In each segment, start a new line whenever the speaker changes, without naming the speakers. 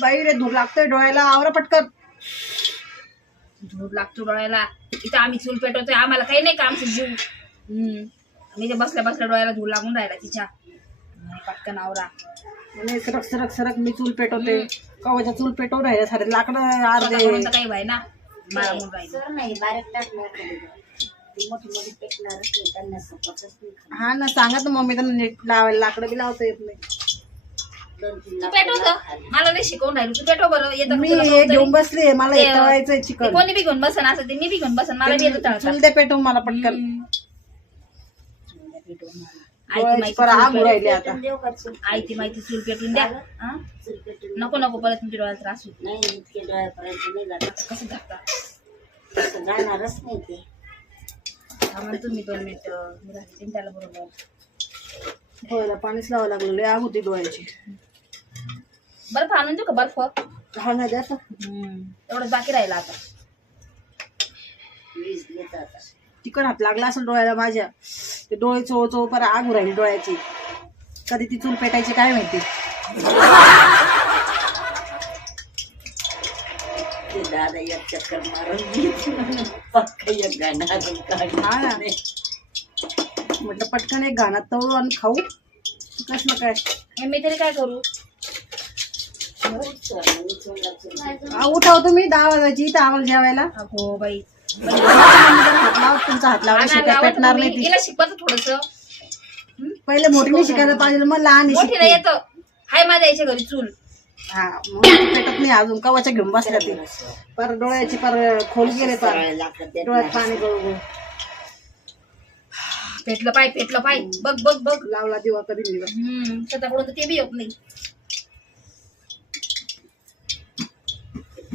बाई रे धूर लागतोय डोळ्याला. आवरा पटकन.
धूर लागतो डोळ्याला. इथं आम्ही चूल पेटवतोय आम्हाला काही नाही का आमचं जीव? हम्म. मी ते बसल्या बसल्या डोळ्याला धूर लागून राहिला तिच्या. म्हणे पटकन आवरा.
सरक सरक सरक मी चूल पेटवते. कवाच्या चूल पेटवून राहिले सारे लाकडं अर्धे
तर काही व्हाय ना मला म्हणून राहिलं.
सर नाही बारीक टाकणार खाली ती मोठी मोठी पेटणारच नाही त्यांना सपोर्टच नाही खाली.
हा ना सांगा तर मम्मी त्यांना नीट लावायला लाकडं बी लावता येत नाही.
तू
खाली.
मला नाही शिकवून राहिलो? तू पेटव बरं येतं
मी
तुला
हे? घेऊन बसले मला
ते-
हे तळायचंय
ते
चिकन.
कोणी बी घेऊन बसन असं ते मी बी घेऊन बसन मला बी येतं तळता
चूल दे पेटवून मला पटकन.
हम्म. आई ती माहिती
आग
चूल
आता
पेटून देऊ का चूल?
आई ती माहिती चूल पेटून द्या. हा? नको नको परत तुमच्या डोळ्यात त्रास होईल
नाही इतके डोळ्यापर्यंत नाही जात.
कसं धक्का
तसं जाणारच नाही ते.
आम्हाला तुम्ही दोन मिनिटं. मी राहते त्याला बरोबर.
डोळ्याला पाणीच लावावं लागलं लय आग होती डोळ्याची.
बर्फ आणून देऊ का बर्फ?
हा द्या तर.
एवढंच बाकी राहिलं आता.
वीज आता.
चिकन हात लागला असेल डोळ्याला माझ्या. ते डोळे चोळ चोळ पर आग उरायली डोळ्याची. कधी ती चूल पेटायची काय माहिती?
ते दादा एक चक्कर मारून घेत पक्का एक गाणं अजून काढलं
हा ना.
नाही.
म्हटलं पटकन एक घाणात तळू आणि खाऊ. कसलं काय?
हे मी तरी काय करू
चल, आणि चुलला चुल.
आ, उठाव तुम्ही दहा वाजायची इथं आम्हाला जेवायला.
अगो बाई.
तुमचा हात लावला शिकाय पेटणार नाही. ती
शिकवत थोडस.
पहिले मोठीने शिकायला पाहिजे मग लहान शिकते
येतं. हाय माझ्या यायच्या घरी चूल.
हा मग पेटत नाही अजून कवाच्या घेऊन बसल्या ते. पर डोळ्याची पर खोल गेले पर डोळ्यात. पाणी गळू
पेटलं पाय पेटलं पाय. बघ बघ बघ.
लावला दिवा कधी दिवा.
हम्म स्वतःकडून तर ते बी येत नाही
थोडंसं लागलं.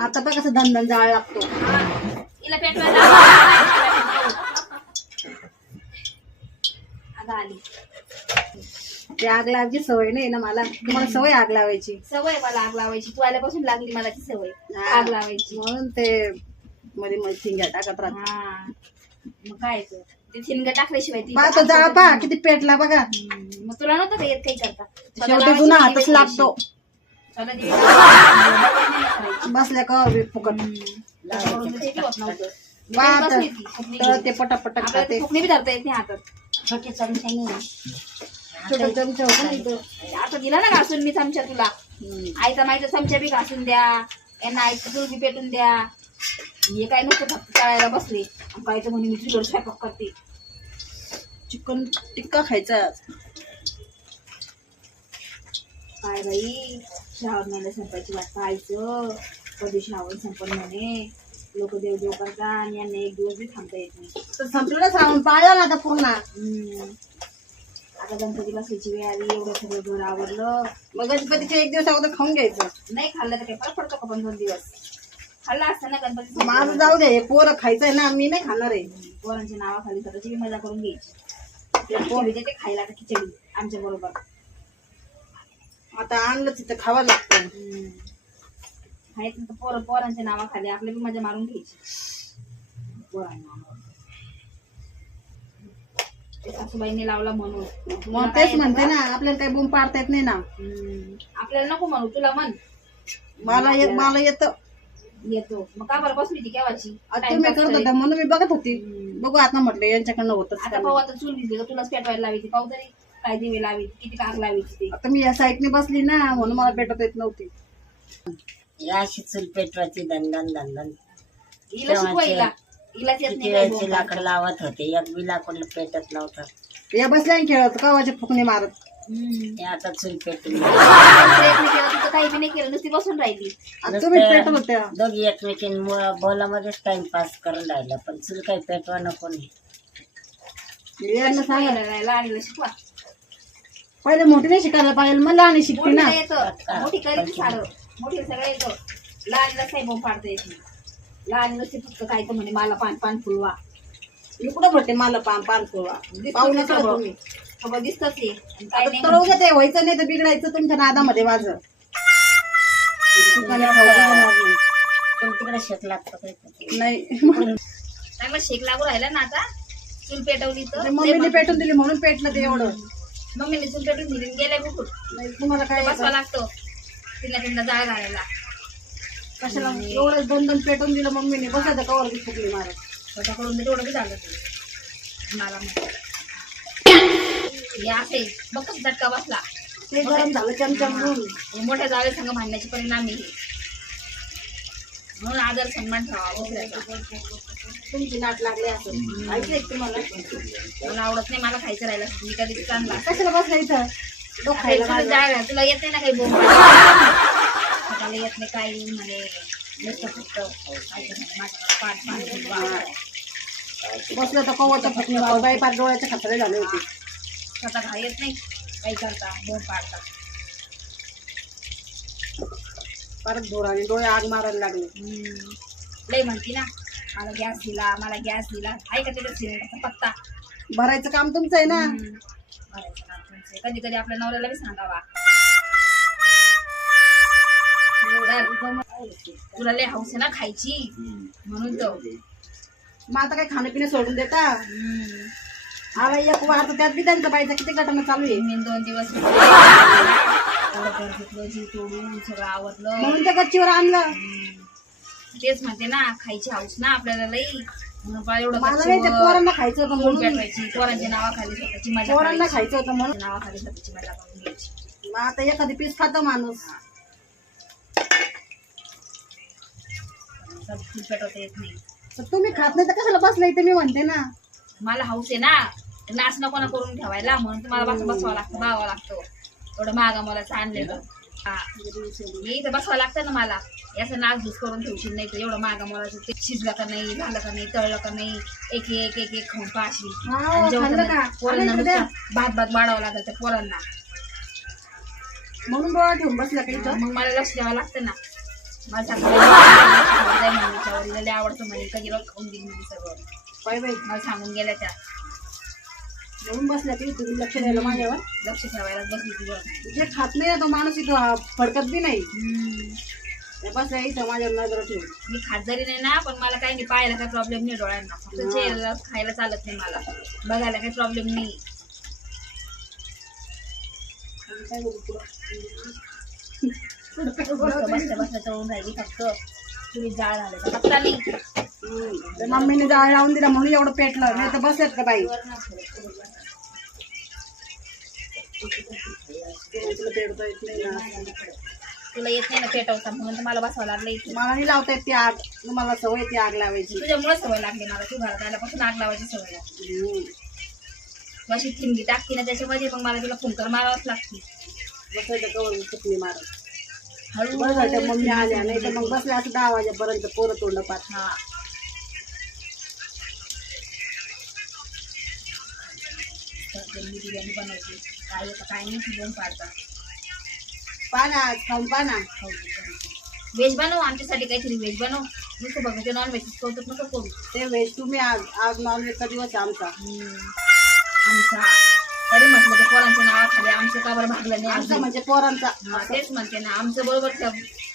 आता पण कसं धन जाळ लागतो.
आली.
ते आग लावायची सवय नाही ना मला. तुम्हाला सवय आग लावायची?
सवय मला आग लावायची. तू आल्यापासून लागली मला ती सवय. आग लावायची.
म्हणून ते मध्ये मध्ये थिंग्या टाकत राहत
मग काय तर. ते? थिनग टाकल्याशिवाय ती
पहा तो जाळ पहा किती पेटला बघा.
मग तुला नव्हतं का येत काही करता?
शेवटी
लावायची
जुना
ती
हातच लागतो. बसल्या का फुकट?
ते
पटापट खाते.
ती फुकणी बी धरता येत नाही हातात.
छोटे
चमचा होतं ना इथं.
आता दिला ना घासून मी चमचा तुला. आईचा माईचा चमचा बी घासून द्या. यांना आईचं दूध बी पेटून द्या. हे काय नुसतं फक्त तळायला बसले. आणि काय तर म्हणे मी तुझ्यावर स्वयंपाक करते.
चिकन टिक्का खायचा.
काय बाई? श्रावण संपायची वाट पाहायचं. कधी श्रावण संपल म्हणे. लोक देव देव करता आणि यांना एक दिवस बी थांबता येत नाही.
तर संपलं ना श्रावण पाळला ना आता पूर्ण.
हम्म. आता गणपती बसायची वेळ आली एवढं सगळं घर आवरलं.
मग गणपतीच्या एक दिवस अगोदर खाऊन घ्यायचं.
नाही खाल्लं तर काही फरक पडतो का पण दोन दिवस? खाल्लं असतं ना गणपती
माझं जाऊ दे हे पोरं खायचंय ना मी नाही खाणार आहे.
पोरांच्या नावाखाली स्वतःची बी मजा करून घ्यायची. खिचडी देते खायला आता खिचडी आमच्या बरोबर.
आता आणलं तिथं खावं लागतं.
खायचं तर पोरं पोरांच्या नावाखाली आपली बी मजा मारून घ्यायची. पोरांना सासूबाईंनी लावला म्हणून.
मग तेच म्हणते? ना आपल्याला काही बोंब पाडता येत नाही ना.
आपल्याला नको म्हणू तुला म्हण.
मला येत मला येतं.
येतो. मग का बरं बसली ती केव्हाची
तुम्ही करत होता म्हणून मी बघत होती. बघू आता म्हटलं यांच्याकडनं होतच
आता पाहू आता चूल दिसली तुलाच पेटवायला लावायची पाहू तरी. काय दिवे लावायची किती काग लावायची ते.
आता मी या साईडने बसली ना म्हणून मला पेटत येत नव्हती.
या अशी चूल पेटवायची दंदन दंदन
हिला शिकवा हिला हिलाच येत
किती
नाही काय
वेळचे
बोंब
लाकड लावत होते एक बी लाकूड पेटत नव्हतं.
या बसल्या आणि खेळत कवाचे फुकणे मारत.
हम्म.
ते आता चूल पेटून
प्रयत्न केला तिथं काही बी नाही केलं नुसती बसून राहिली.
आणि तुम्ही पेटत होत्या.
दोघी एकमेकींमुळे बोलामध्येच टाइमपास करून राहिलं पण चूल काही पेटवा नको नाही.
यांना सांगा.
लहानीला शिकवा.
पहिले मोठी नाही शिकायला पाहिजे मला आणि शिकते ना.
मोठीला येतं. मोठी करीत सारं. मोठीला सगळं येतं. लहानीला काही बोंब पाडता येत नाही. लहानी नुसती फक्त काय तर म्हणे मला पान पान फुलवा.
कुठं भरते मला पान पान. तुम्ही.
सगळं दिसतच आहे आणि काय
आता
नाही
तळू द्या ते व्हायचं नाही तर बिघडायचं तुमच्या नादामध्ये माझं. खाऊ नाही.
पण तिकडे शेत लागतं काही
नाही.
चांगला शेक लागू राहिला ना आता. चूल पेटवली तर.
ते मम्मीने पेटून दिली म्हणून पेटलं ते एवढं.
मम्मीने चूल पेटून दिली. गेल्या कुठून
नाही तुम्हाला काय
बसवा लागतो. तिला त्यांना जाळ घालायला.
कशाला? एवढं दोन दोन पेटून दिलं मम्मीने. बसायचं कवर बी फुकली मारत?
स्वतःकडून तर तेवढं बी झालं मला मग हे असे बघ झटका बसला.
ते गरम झालं चमचम
हे. मोठ्या जावे संघ भांडण्याचे परिणाम आहे. म्हणून आदर सन्मान ठेवा
तुमची नाट लागली असं ऐकलंय का तुम्हाला?
मला आवडत नाही मला खायचं राहिलं मी कधी चांगला
कशाला डोकं खायला
तुला येत नाही ना काही बोंब येत नाही काही म्हणे.
बसलं तर फुकली मारत बाई पार डोळ्याचे खतरे झाले होते.
स्वतः येत नाही काही करता बोंब पाडतात
परत धोराने डोळे आग मारायला लागले.
हम्म. लय म्हणती ना मला गॅस दिला मला गॅस दिला. आहे का तिथे सिलेंडरचा पत्ता?
भरायचं काम तुमचं आहे ना?
कधी कधी आपल्या नवऱ्याला बी सांगावा. तुला लय हौस आहे ना खायची? म्हणून तो.
मग आता काय खाणं पिणं सोडून देता? आला एक वार तर त्यात बी त्यांचं बाईचं किती गटानं चालू आहे?
मी दोन दिवस एवढं घर घेतलं जीव तोडून सगळं आवडलं
म्हणून त्या गच्चीवर आणलं.
तेच म्हणते ना खायची हौस ना आपल्याला लई. म्हणून बा एवढं
मला नाही त्या
गच्चीवर
पोरांना खायचं होतं
ऊन
म्हणून.
पेटवायची पोरांच्या नावाखाली स्वतःची मजा
पोरांना
करायची.
खायचं होतं म्हणून.
नावाखाली स्वतःची मजा करून घ्यायची.
मग आता एखादी पीस खातो माणूस.
तर ती पेटवता येत नाही.
तर तुम्ही खात नाही तर कशाला बसला इथे? मी म्हणते ना.
मला हाऊस आहे ना नाच नको ना करून ठेवायला. म्हणून तुम्हाला बस बसवा लागतं भावा लागतो. एवढं महागा मला आणलेलं हा मी इथं बसवा लागतं ना मला. याचं नाच धूस करून ठेवशील नाही तर एवढं महागा मला ते शिजलं का नाही झालं का नाही तळलं का नाही एक एक एक एक खाऊन पाशी
हा?
पोरांना भात भात वाढावं लागतं त्या पोरांना.
म्हणून डोळा ठेवून बसला का इथं?
मग मला लक्ष द्यावं लागतं ना. मला आवडतं म्हणे. कधी खाऊन म्हणे सगळं.
बाय बाई
मला सांगून गेल्या त्या.
म्हणून बसल्या की तुम्ही लक्ष द्यायला माझ्यावर.
लक्ष ठेवायला बसली तुझं
जे खात नाही ना तो माणूस इथं फडकत बी नाही. त्या बसल्या इथं माझ्यावर नजर ठेवून.
मी खात जरी नाही ना पण मला काही नाही पाहायला काही प्रॉब्लेम नाही डोळ्यांना. फक्त चेहऱ्याला खायला चालत नाही मला. बघायला काही प्रॉब्लेम नाही.
आणि काय बोलू?
नुसतं बसल्या बसल्या तळून राहिली फक्त. तुम्ही जाळ झालं पत्ता नाही
मम्मीने जाळ लावून दिला म्हणून एवढं पेटलं नाही तर बसल्यात का बाई? तुला पेटता येत नाही ना
तुला येत नाही ना पेटवता म्हणून तर मला बसावं लागलं इथे.
मला नाही लावता येत ती आग. मला सवय ती आग लावायची.
तुझ्यामुळे सवय लागली मला तू घरात आल्यापासून आग लावायची सवय लागली. तू अशी थिंबी टाकते ना त्याच्यामध्ये पण मला तुला फुंकर मारावंच लागते.
बसायचं कवर चुकली मारत बरं झालं मम्मी आल्या नाही तर मग बसल्या असं दहा वाजेपर्यंत पोरं तोंड
हा. मी बिर्याणी बनवायची काय नाही शिजवून पाडतात
पाना खाऊन पाना
व्हेज बनव आमच्यासाठी काहीतरी व्हेज बनव. नुसतं बघ ते नॉन व्हेज कौतुक नको करू.
ते वेज तुम्ही आज आज नॉनव्हेजचा दिवस आहे आमचा.
आमचा. तरी म्हटलं ते पोरांच्या नावाखाली आमचं का बरं भागलं नाही?
आमचा
अजून?
म्हणजे पोरांचा.
हा, तेच म्हणते ना आमचं बरोबर त्या-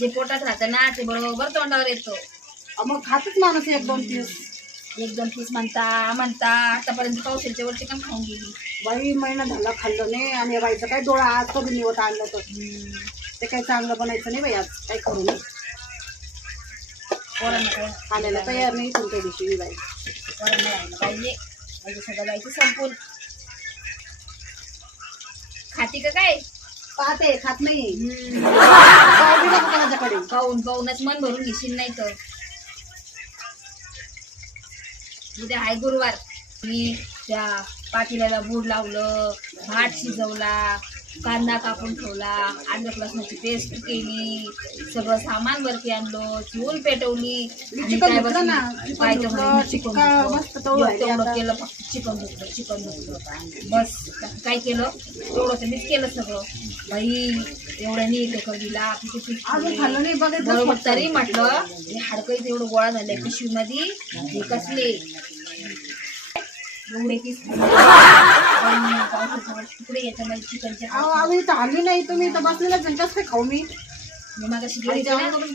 जे पोटात राहतं ना ते बरोबर तोंडावर येतो.
मग खातच माणूस एक दोन पीस
एक दोन पीस म्हणता म्हणता आतापर्यंत पावसाच्या वरची पण खाऊन गेली.
बाई महिना झाला खाल्लं नाही आणि बाईचं काय डोळा आज कधी निवत आणलं तर ते काही चांगलं बनायचं नाही बाई आज काही करू नये
पोरांना काय?
खाण्याला तयार नाही तुमच्या दिवशी ही बाई.
पोरांना राहिलं पाहिजे. म्हणजे सगळं जायचं संपून. खाती का काय?
पाहते खात नाही कोणाच्याकडे
पाहून पाहूनच मन भरून घेशील नाही तर. उद्या आहे गुरुवार. मी त्या पातेल्याला बूड लावलं भात शिजवला कांदा कापून ठेवला अद्रक लसणाची पेस्ट केली सगळं सामान वरती आणलं चूल पेटवली.
चिकन.
केलं फक्त चिकन धुतलं चिकन धुतलं बस काय केलं? तेवढं तर मीच केलं सगळं. बाई एवढं नाही
बघितलं
बरोबर तरी म्हटलं हे हाडकं एवढं गोळा झालंय पिशवी मध्ये हे कसले? एवढे पीस तिकडे याच्यामध्ये चिकनचे
अहो आम्ही इथं आली नाही तुम्ही इथं बसलेलं काय खाऊ मी?
मी मागाशी गेली होती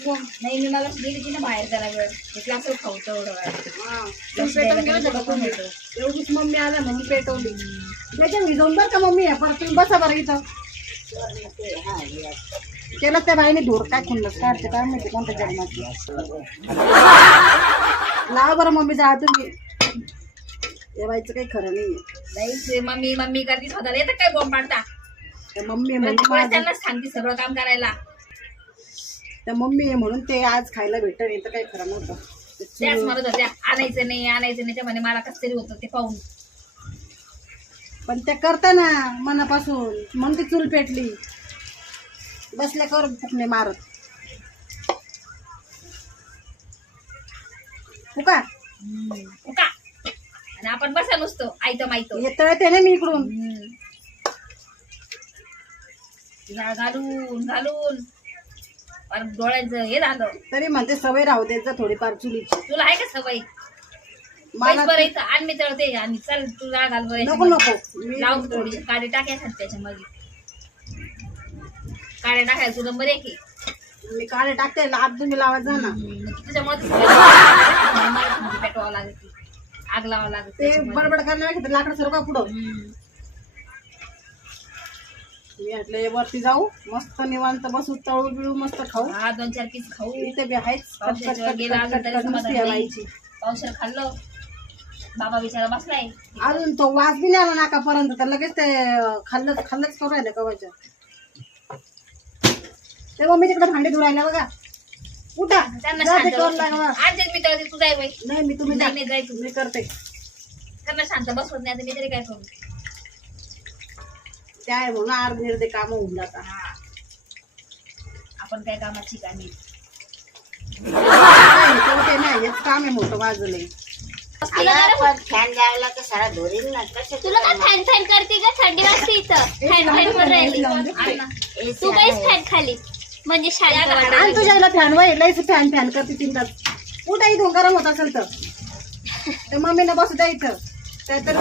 ना. नाही मी मागाशी गेली होती ना बाहेर जरा वेळ. क्लासवर खाऊ तेवढं
हा. पेटवून गेलं होतं का तुम्ही एवढीच मम्मी आल्या म्हणून पेटवली. त्याच्या भिजवून बरं का मम्मी? आहे परत तुम्ही बसा बरं इथं. केलं त्या बाईने धूर काय खुल्लस काढते काय माहिती कोणत्या जन्माची लाव बरं मम्मी जा तुम्ही. बाईचं काही खरं नाही
मम्मी मम्मी करते स्वतःला. येतं काय बॉम्ब पाडता?
त्या मम्मी आहे म्हणून
प्रत्येक वेळेस
माझं-
त्यांनाच सांगते सगळं काम करायला.
त्या मम्मी आहे म्हणून ते आज खायला भेटत नाही तर काही खरं नव्हतं. ते
त्याच म्हणत होत्या आणायचं नाही आणायचं नाही ते म्हणे मला कसं तरी होतं ते पाहून.
पण त्या करता ना मनापासून. म्हणून ती चूल पेटली. बसल्या कर फुकणे मारत. फुका
का आणि आपण बसा नुसतो आयतं माहीत
हे तळते ना मी इकडून
घालून घालून पण डोळ्यांचं हे झालं
तरी म्हणते सवय राहू दे जा थोडीफार चुलीची
तुला आहे का सवय
मला
बरं इथं आण मी तळते आणि चल तुला घाल
नको. नको मी
लावून थोडी काळे टाकायसाठी त्याच्यामध्ये काळे टाकायला तुला बरे की
मी काळे टाकते लाभ तुम्ही लावत जा ना
त्याच्यामुळे थंडी पेटवावं लागते आग लावावं लागते
ते बडबड करणार की लाकडं सर्व का पुढं.
हम्म.
मी म्हटलं हे वरती जाऊ मस्त निवांत बसू तळू बिळू मस्त खाऊ.
हा दोन चार पीस खाऊ.
इथे बी आहेच. कट
पावसाच्या
कट
गेला
कट
अजून
कट
तरी
कट
समाधान
नुसती या
नाही.
बाईची.
पावसाळ्यात खाल्लं. बाबा बिचारा बसलाय.
अजून तो वास बी नाही आला नाकापर्यंत तर लगेच ते खाल्लं खाल्लंच करू राहिलं कवाच्या तेव्हा मी तिकडे भांडे धुरायला बघा. उठा.
त्यांना
जा ते
शांत
करून
बसवत
लागा.
आज मी तळते तू जाय बाई.
नाही मी तुम्ही जा.
नाही, नाही, जाय तू.
मी करते.
त्यांना शांत बसवत नाही तर मी तरी काय करू?
त्या आहे म्हणून अर्ध काम होऊन जातात.
हा. आपण काय कामाची कामी?
नाही, हेच काम आहे मोठं माझं नाही
अगं, पण फॅन लावला तर सारा धोरील ना कसं
तुला काय फॅन फॅन करते का थंडी वाजते इथं. फॅन फॅन वर राहिली.
अण्णा,
तू काहीच फॅन खाली. म्हणजे शांत.
आणि तुझ्या याला फॅन वय लयच फॅन फॅन करते तीन तास उठा इथून गरम होत असेल तर. ते मम्मीने बसू द्या इथं. काहीतरी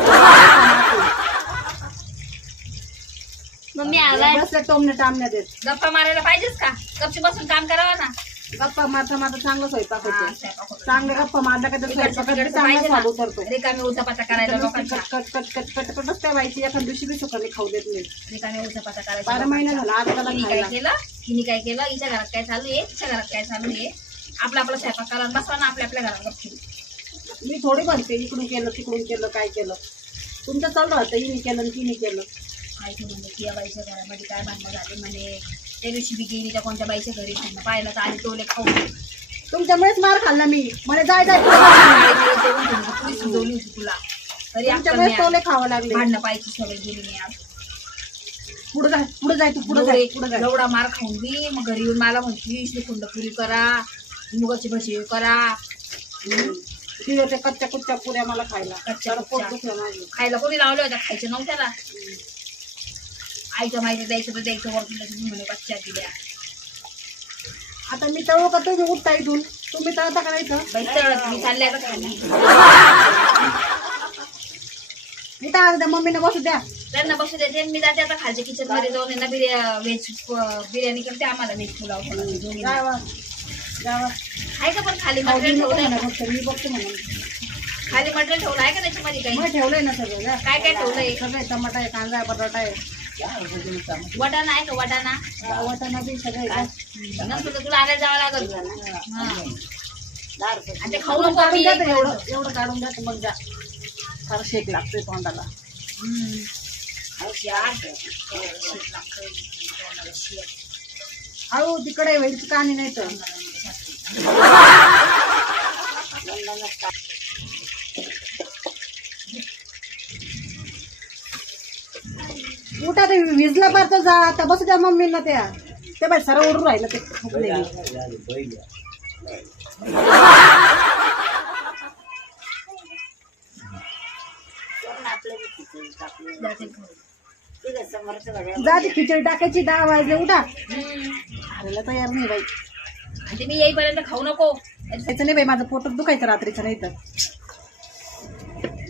मम्मी आवाज.
बसल्या टोमने टामण्या देत.
गप्पा मारायला पाहिजेच का? गपची बसून काम करावं ना.
गप्पा मारता मारता चांगला स्वयंपाक होतो.
स्वयंपाक.
चांगले गप्पा मारला का तर
तिकडचं
चांगला
ना.
उतरतो
रिकामी उचापाचा करायला लोकांचा.
कट कट कट कट कट कटच त्या बाईची एखाद दिवशी बी सुखाने खाऊ देत नाही.
रिकामी उचापाचा करायचा
बारा महिने झाला आज त्याला
हिने काय केलं? हिने काय केलं? हिच्या घरात काय चालू आहे? तिच्या घरात काय चालू आहे? आपला आपला स्वयंपाक करा आणि बसवा ना आपल्या आपल्या घरात गप्पी
मी थोडी म्हणते इकडून केलं तिकडून केलं काय केलं. तुमचं चालू राहतं हिने केलं तिने केलं.
माहिती म्हणजे की या बाईच्या घरामध्ये काय भांडणं झाले म्हणे? त्या दिवशी बी गेली त्या कोणत्या बाईच्या घरी. भांडणं पाहिलं तर आधी टोले खाऊ
तुमच्यामुळेच मार खाल्ला मी. म्हणे जाय जाय. पुढं
होती तुला. तरी नाही
टोले. खावं लागले.
भांडणं पाहायची सवय गेली नाही आज.
पुढे जाय पुढे जाय तू पुढे जाय पुढे जाय.
एवढा मार खाऊन बी मग घरी येऊन मला म्हणती श्रीखंड पुरी करा. मुगाची भजी करा.
तिथे ते कच्च्या कुच्च्या पुऱ्या मला खायला.
कच्च्या. खायला कोणी लावल्या होत्या? खायच्या नव्हत्या ना. आईच्या माहिती द्यायचं तर द्यायचं वरतून म्हणे बच्च्या दिल्या
आता मी तळू का तुम्ही उठता इथून? तुम्ही तळता का नाही इथं?
बाई तळत मी चालले आता खाली.
इथं आज द्या मम्मीने बसू द्या.
त्यांना बसू देते मी जाते आता खालच्या किचनमध्ये. जाऊन आहे ना बिर्या व्हेज बिर्याणी करते आम्हाला व्हेज पुलाव आहे का पण खाली मटेरियल ठेवलंय
म्हणा
का?
फक्त मी बघते म्हणून
खाली मटेरियल ठेवलं आहे का त्याच्यामध्ये काही?
ठेवलंय ना सगळं.
काय काय ठेवलंय?
सगळे टमाटा आहे कांदा आहे बटाटा आहे.
वटाणा आहे का वटाणा?
वाटाणा बी सगळे.
नसलं तुला आणायला जावं लागल. आणि ते खाऊ नको
तर एवढं एवढं काढून द्या मग जा. फार शेक लागतोय तोंडाला. हळू तिकडे होईल कानी नाही तर. उठा ते विजला पार तर जा आता बसू द्या मम्मीला त्या. ते बाय सर ओढून राहिलं ते.
जाते
जा ती खिचडी टाकायची दहा वाजले उठा. अरेला तयार नाही बाई.
आणि मी येईपर्यंत खाऊ नको.
त्याचं नाही बाई माझं पोटच दुखायचं रात्रीचं नाही तर.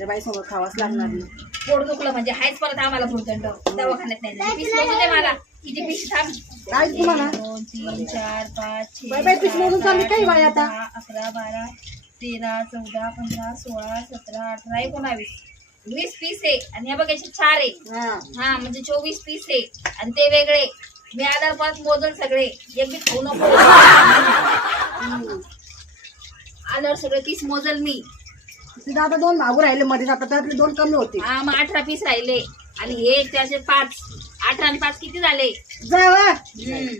बाई सोबत खावाच लागणार नाही.
पोट दुखलं म्हणजे हायच परत आम्हाला भुर्दंड दवाखान्यात नाही जायचं. पीस मोजू दे मला. किती पीस थांब.
काय तुम्हाला
दोन तीन चार पाच छे
बाय बाय, पीस मोजून चालली काय बाई आता?
दहा, अकरा बारा तेरा चौदा पंधरा सोळा सतरा अठरा एकोणावीस. वीस पीस आहे. आणि हे बघ याचे चार आहे.
हा.
हा म्हणजे चोवीस पीस आहे. आणि ते वेगळे. मी आल्यावर परत मोजल सगळे. एक बी खाऊ नको. आल्यावर सगळे पीस मोजल मी.
तिथं आता दोन भागू राहिले मध्ये आता त्यातले दोन कमी होते.
हा मग अठरा पीस राहिले. आणि हे त्याचे पाच अठरा आणि पाच किती झाले?
जावा
हम्म.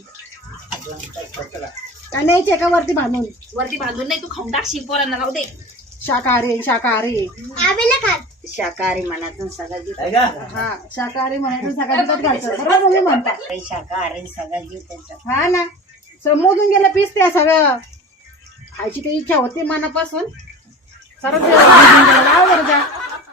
काय न्यायचे का वरती बांधून.
वरती बांधून नाही तू खाऊन टाकशील पोरांना राहू दे.
शाकाहारी शाकाहारी.
शाकाहारी मनातून सगळं जीव
आहे का
हा शाकाहारी म्हणायचं सगळं त्यात घालतं. बरोबर तुम्ही म्हणता.
काही शाकाहारी सगळं जीव त्याच्यात
हा ना. समोजून गेलं पीस त्या सगळं. खायची काही इच्छा होती मनापासून? सरळ बरं जा